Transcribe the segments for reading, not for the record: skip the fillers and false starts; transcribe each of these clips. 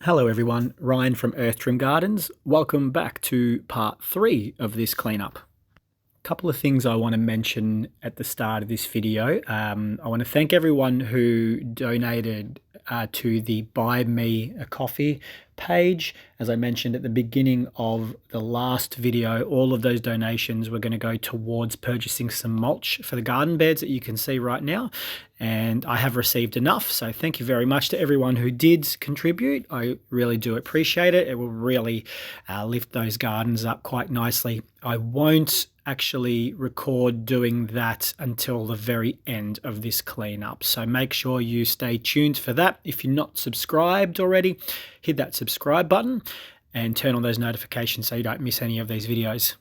Hello everyone, Ryan from Earth Trim Gardens. Welcome back to part 3 of this cleanup. Couple of things I want to mention at the start of this video. I want to thank everyone who donated to the Buy Me a Coffee page. As I mentioned at the beginning of the last video, all of those donations were going to go towards purchasing some mulch for the garden beds that you can see right now. And I have received enough, so thank you very much to everyone who did contribute. I really do appreciate it. It will really lift those gardens up quite nicely. I won't actually record doing that until the very end of this cleanup, so make sure you stay tuned for that. If you're not subscribed already, hit that subscribe button and turn on those notifications so you don't miss any of these videos.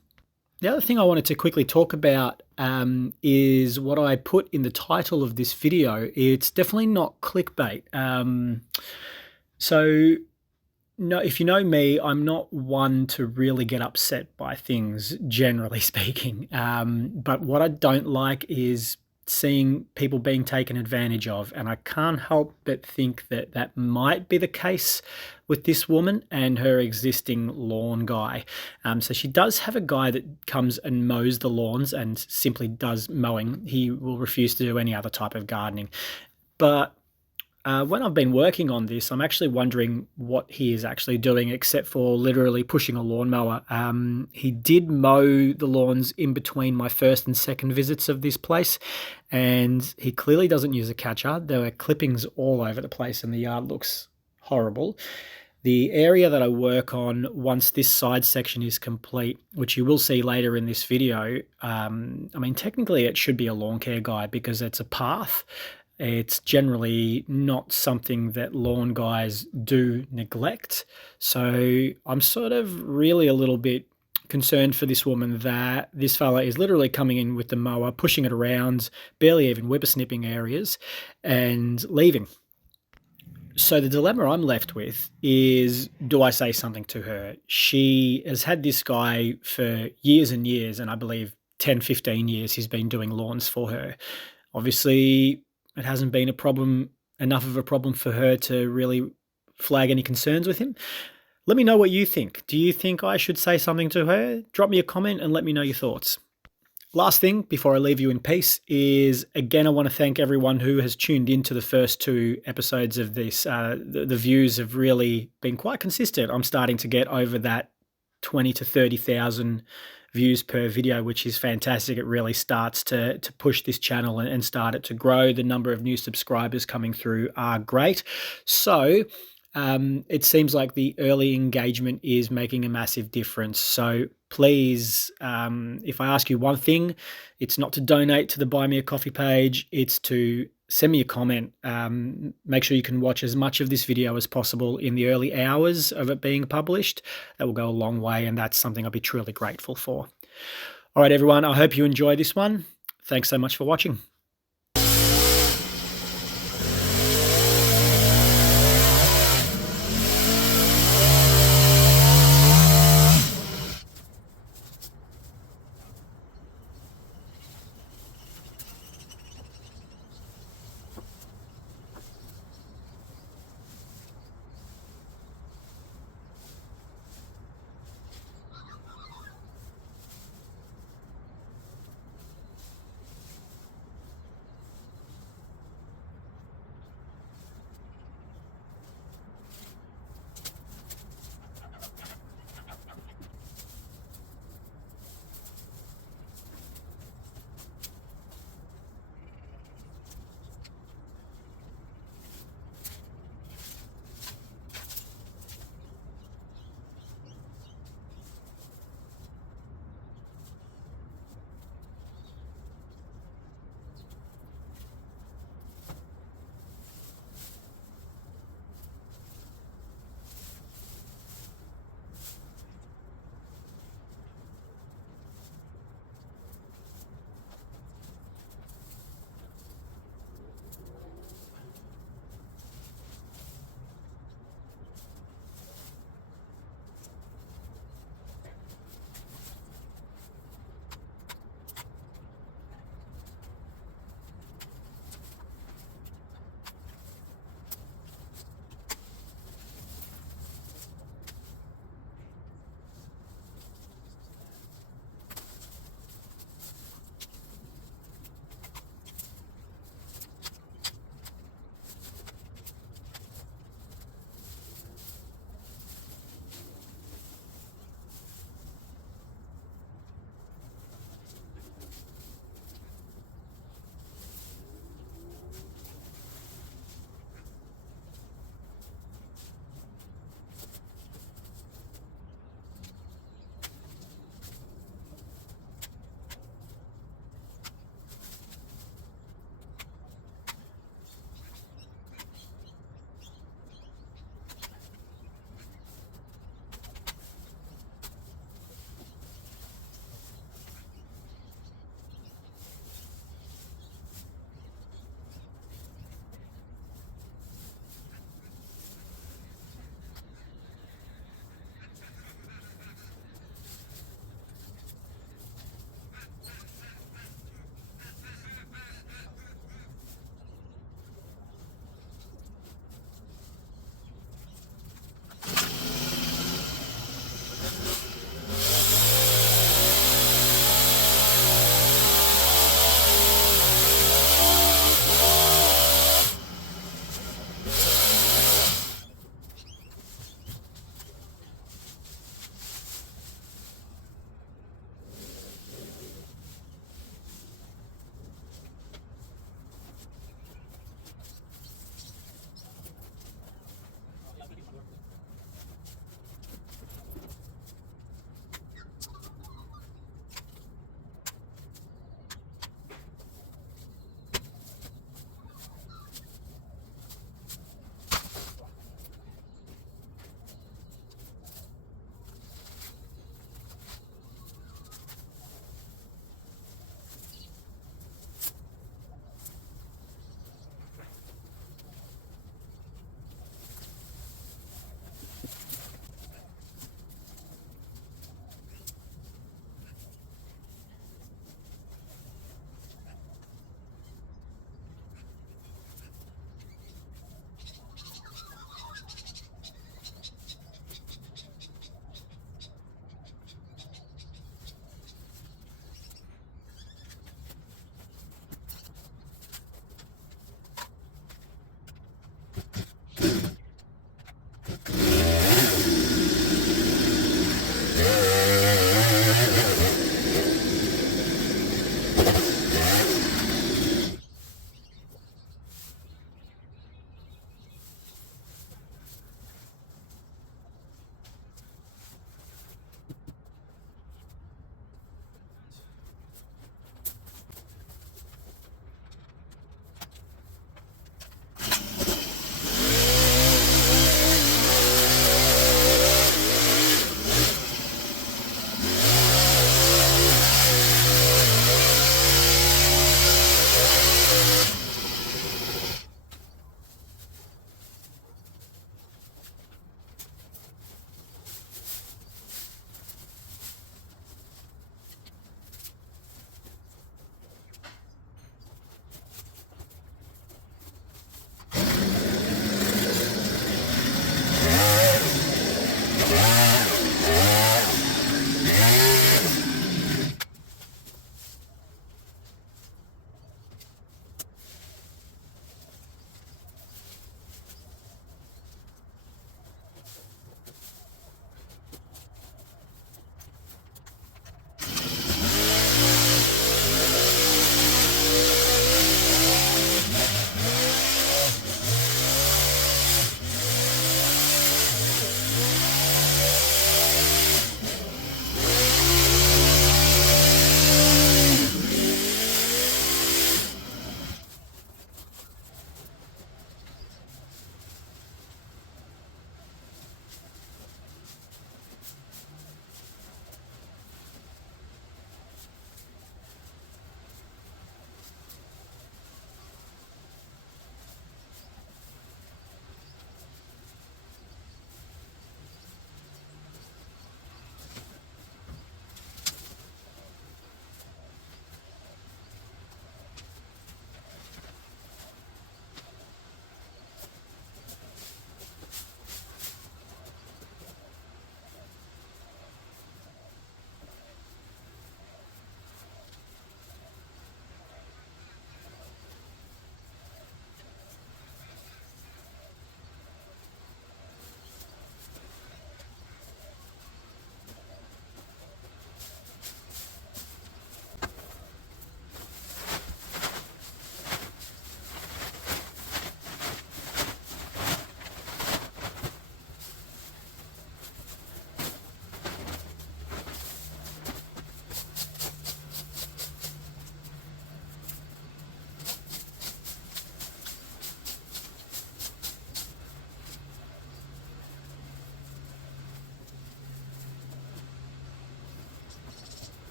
The other thing I wanted to quickly talk about is what I put in the title of this video. It's definitely not clickbait. No, if you know me, I'm not one to really get upset by things, generally speaking. But what I don't like is seeing people being taken advantage of, and I can't help but think that that might be the case with this woman and her existing lawn guy. So she does have a guy that comes and mows the lawns and simply does mowing. He will refuse to do any other type of gardening. But when I've been working on this, I'm actually wondering what he is actually doing except for literally pushing a lawnmower. He did mow the lawns in between my first and second visits of this place, and he clearly doesn't use a catcher. There were clippings all over the place and the yard looks horrible. The area that I work on, once this side section is complete, which you will see later in this video, I mean, technically it should be a lawn care guide because it's a path. It's generally not something that lawn guys do neglect. So I'm sort of really a little bit concerned for this woman that this fella is literally coming in with the mower, pushing it around, barely even whippersnipping areas, and leaving. So the dilemma I'm left with is, do I say something to her? She has had this guy for years and years, and I believe 10, 15 years he's been doing lawns for her. Obviously, it hasn't been enough of a problem for her to really flag any concerns with him. Let me know what you think. Do you think I should say something to her? Drop me a comment and let me know your thoughts. Last thing before I leave you in peace is, again, I want to thank everyone who has tuned into the first 2 episodes of this. The views have really been quite consistent. I'm starting to get over that 20 to 30,000 views per video, which is fantastic. It really starts to push this channel and start it to grow. The number of new subscribers coming through are great. So it seems like the early engagement is making a massive difference. So please, if I ask you one thing, it's not to donate to the Buy Me a Coffee page, it's to send me a comment. Make sure you can watch as much of this video as possible in the early hours of it being published. That will go a long way, and that's something I'll be truly grateful for. All right, everyone, I hope you enjoy this one. Thanks so much for watching.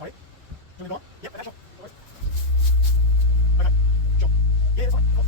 Sorry? Do you want to go on? Yep, okay, sure. No worries. Okay, sure. Yeah, that's fine. Cool.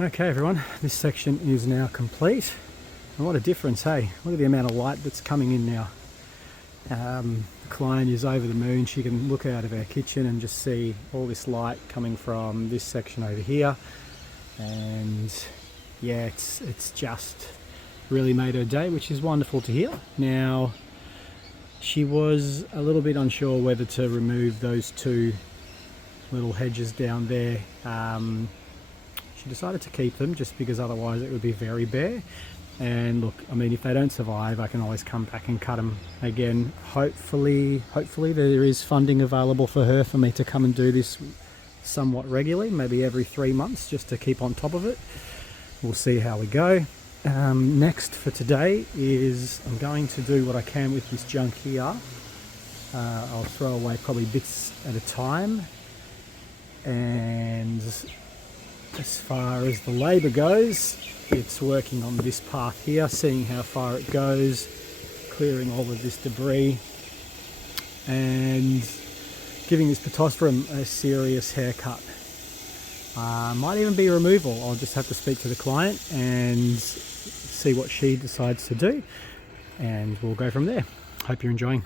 Okay everyone, this section is now complete. And what a difference, hey? Look at the amount of light that's coming in now. The client is over the moon. She can look out of her kitchen and just see all this light coming from this section over here. And yeah, it's just really made her day, which is wonderful to hear. Now, she was a little bit unsure whether to remove those two little hedges down there. She decided to keep them just because otherwise it would be very bare. And look, I mean, if they don't survive, I can always come back and cut them again. Hopefully there is funding available for her for me to come and do this somewhat regularly, maybe every 3 months, just to keep on top of it. We'll see how we go. Next for today is I'm going to do what I can with this junk here. I'll throw away probably bits at a time. And as far as the labour goes, it's working on this path here, seeing how far it goes, clearing all of this debris, and giving this pittosporum a serious haircut. Might even be removal. I'll just have to speak to the client and see what she decides to do, and we'll go from there. Hope you're enjoying.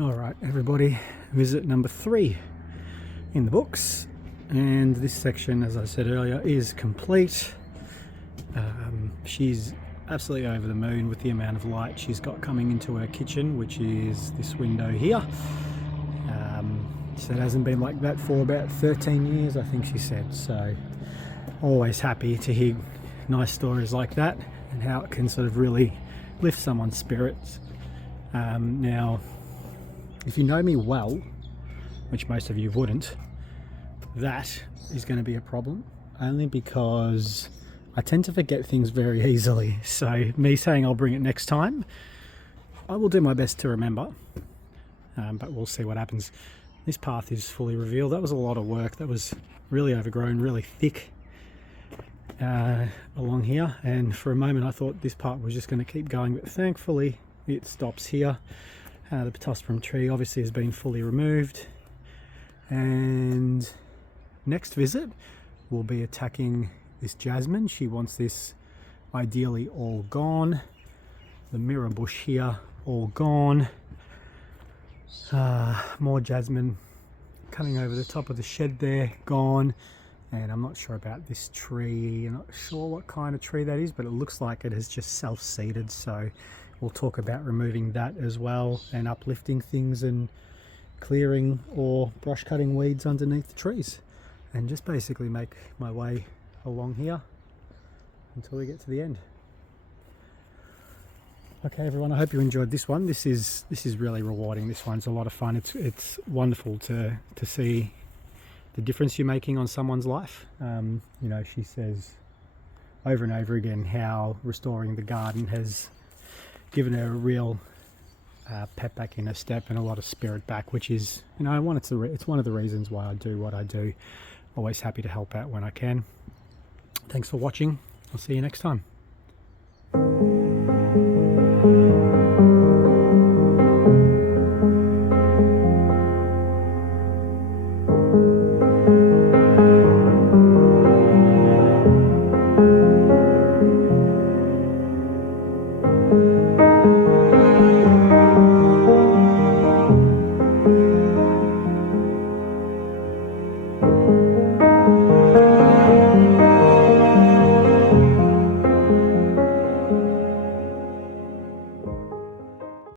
All right, everybody, visit number 3 in the books, and this section, as I said earlier, is complete. She's absolutely over the moon with the amount of light she's got coming into her kitchen, which is this window here. So it hasn't been like that for about 13 years, I think she said. So always happy to hear nice stories like that and how it can sort of really lift someone's spirits. Now, if you know me well, which most of you wouldn't, that is going to be a problem, only because I tend to forget things very easily. So me saying I'll bring it next time, I will do my best to remember, but we'll see what happens. This path is fully revealed. That was a lot of work. That was really overgrown, really thick along here, and for a moment I thought this part was just going to keep going, but thankfully it stops here. The pittosporum tree obviously has been fully removed, and next visit we'll be attacking this jasmine. She wants this ideally all gone. The mirror bush here all gone. More jasmine coming over the top of the shed there, gone. And I'm not sure about this tree. I'm not sure what kind of tree that is, but it looks like it has just self-seeded. So we'll talk about removing that as well, and uplifting things and clearing or brush cutting weeds underneath the trees, and just basically make my way along here until we get to the end. Okay, everyone, I hope you enjoyed this one. This is really rewarding. This one's a lot of fun. It's wonderful to see the difference you're making on someone's life. You know, she says over and over again how restoring the garden has given her a real pep back in her step and a lot of spirit back, which is, you know, it's one of the reasons why I do what I do. Always happy to help out when I can. Thanks for watching. I'll see you next time.